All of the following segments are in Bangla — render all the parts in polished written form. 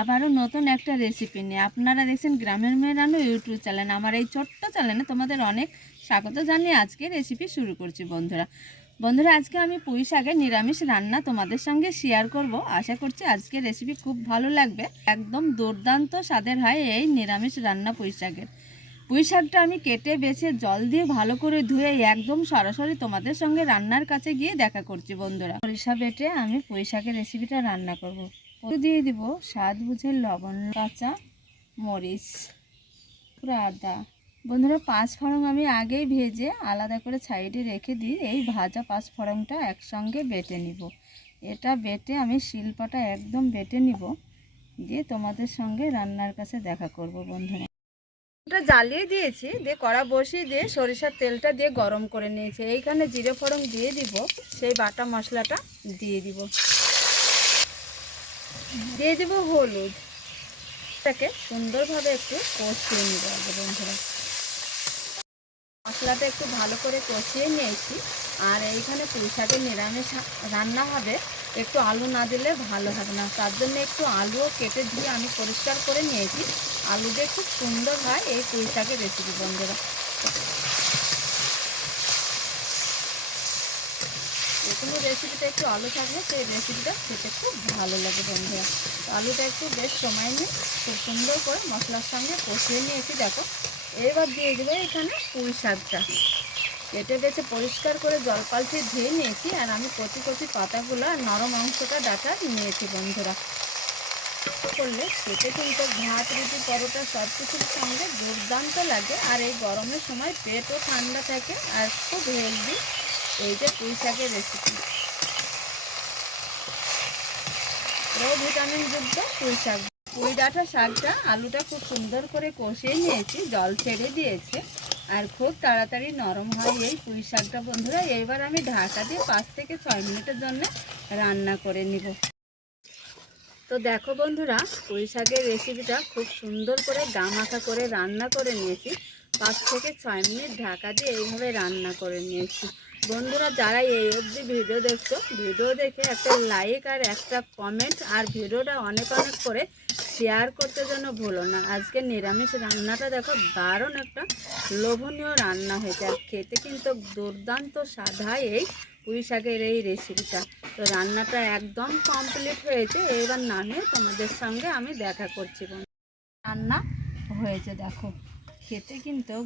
আবারও নতুন একটা রেসিপি নিয়ে আপনারা দেখছেন গ্রামের মেয়ে রান্না ইউটিউব চ্যানেল। আমার এই ছোট্ট চ্যানেলে তোমাদের অনেক স্বাগত জানিয়ে আজকে রেসিপি শুরু করছি। বন্ধুরা আজকে আমি পুঁই শাকের নিরামিষ রান্না তোমাদের সঙ্গে শেয়ার করব। আশা করছি আজকে রেসিপি খুব ভালো লাগবে। একদম দুর্দান্ত স্বাদের হয় এই নিরামিষ রান্না পুঁই শাকটা আমি কেটে বেছে জল দিয়ে ভালো করে ধুয়ে একদম সরাসরি তোমাদের সঙ্গে রান্নার কাছে গিয়ে দেখা করছি। বন্ধুরা সরিষা বেটে আমি পুঁই শাকের রেসিপিটা রান্না করব। দিয়ে দিব স্বাদ বুঝে লবণ, কাঁচা মরিচ, পুরো আদা। বন্ধুরা পাঁচ ফোড়ন আমি আগেই ভেজে আলাদা করে সাইডে রেখে দিই। এই ভাজা পাঁচ ফোড়নটা একসঙ্গে বেটে নিব। এটা বেটে আমি শিলপাটা একদম বেটে নিব, দিয়ে তোমাদের সঙ্গে রান্নার কাছে দেখা করব। বন্ধুরা ওটা জ্বালিয়ে দিয়েছি, দিয়ে কড়া বসিয়ে দিয়ে সরিষার তেলটা দিয়ে গরম করে নিয়েছি। এইখানে জিরে ফোড়ন দিয়ে দিব, সেই বাটা মশলাটা দিয়ে দিব হলুদ। এটাকে সুন্দরভাবে একটু কষিয়ে নিতে হবে। বন্ধুরা মশলাটা একটু ভালো করে কষিয়ে নিয়েছি। আর এইখানে পুঁই শাকের নিরামিষ রান্না হবে, একটু আলু না দিলে ভালো হবে না। তার জন্য একটু আলুও কেটে দিয়ে আমি পরিষ্কার করে নিয়েছি। আলু দিয়ে খুব সুন্দর হয় এই পুঁই শাকের রেসিপি। বন্ধুরা কোনো রেসিপিতে একটু আলু থাকলে সেই রেসিপিটা খেতে খুব ভালো লাগে। বন্ধুরা আলুটা একটু বেশ সময় নিয়ে খুব সুন্দর করে মশলার সঙ্গে কষিয়ে নিয়েছি। দেখো এবার দিয়ে দেবো এখানে পুঁই শাকটা কেটে বেছে পরিষ্কার করে জল পাল্টে ধুয়ে নিয়েছি। আর আমি কচি কচি পাতাগুলো আর নরম অংশটা ডাটা নিয়েছি। বন্ধুরা করলে খেতে কিন্তু ভাত, রুটি, পরোটা সব কিছুর সঙ্গে দুর্দান্ত লাগে। আর এই গরমের সময় পেটও ঠান্ডা থাকে আর খুব হেলদি এই যে পুঁই শাকের রেসিপি। ভিটামিন যুক্ত পুঁই ডাঁটা শাকটা আলুটা খুব সুন্দর করে কষিয়ে নিয়েছি, জল ছেড়ে দিয়েছে আর খুব তাড়াতাড়ি নরম হয় এই পুঁই শাকটা। বন্ধুরা এবার আমি ঢাকা দিয়ে 5 থেকে 6 মিনিটের জন্য রান্না করে নিব। তো দেখো বন্ধুরা পুঁই শাকের রেসিপিটা খুব সুন্দর করে গামাখা করে রান্না করে নিয়েছি। 5 থেকে 6 মিনিট ঢাকা দিয়ে এইভাবে রান্না করে নিয়েছি। বন্ধুরা যারা এই অবধি ভিডিও দেখছো, ভিডিও দেখে একটা লাইক আর একটা কমেন্ট আর ভিডিওটা অনেক করে শেয়ার করতে যেন ভুলো না। আজকে নিরামিষ রান্নাটা দেখো দারুণ একটা লোভনীয় রান্না হয়েছে আর খেতে কিন্তু দুর্দান্ত স্বাদ হয় এই পুঁই শাকের এই রেসিপিটা। তো রান্নাটা একদম কমপ্লিট হয়েছে, এবার নামিয়ে তোমাদের সঙ্গে আমি দেখা করছি। রান্না হয়েছে দেখো, খেতে কিন্তু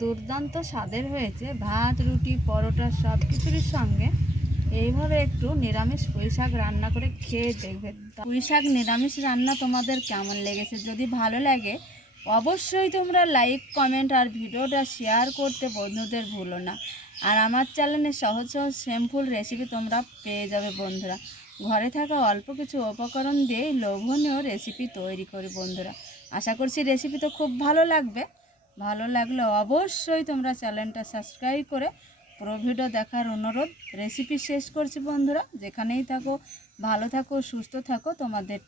দুর্দান্ত স্বাদের হয়েছে। ভাত, রুটি, পরোটা সব কিছুর সঙ্গে এইভাবে একটু নিরামিষ পুঁই শাক রান্না করে খেয়ে দেখবে। পুঁই শাক নিরামিষ রান্না তোমাদের কেমন লেগেছে? যদি ভালো লাগে অবশ্যই তোমরা লাইক, কমেন্ট আর ভিডিওটা শেয়ার করতে বন্ধুদের ভুলো না। আর আমার চ্যানেলে সহজ সিম্পল রেসিপি তোমরা পেয়ে যাবে। বন্ধুরা ঘরে থাকা অল্প কিছু উপকরণ দিয়ে লোভনীয় রেসিপি তৈরি করি। বন্ধুরা আশা করছি রেসিপি তো খুব ভালো লাগবে। ভালো লাগলে অবশ্যই তোমরা চ্যানেলটা সাবস্ক্রাইব করে পুরো ভিডিও দেখার অনুরোধ। রেসিপি শেষ করছি। বন্ধুরা যেখানেই থাকো ভালো থাকো, সুস্থ থাকো। তোমাদের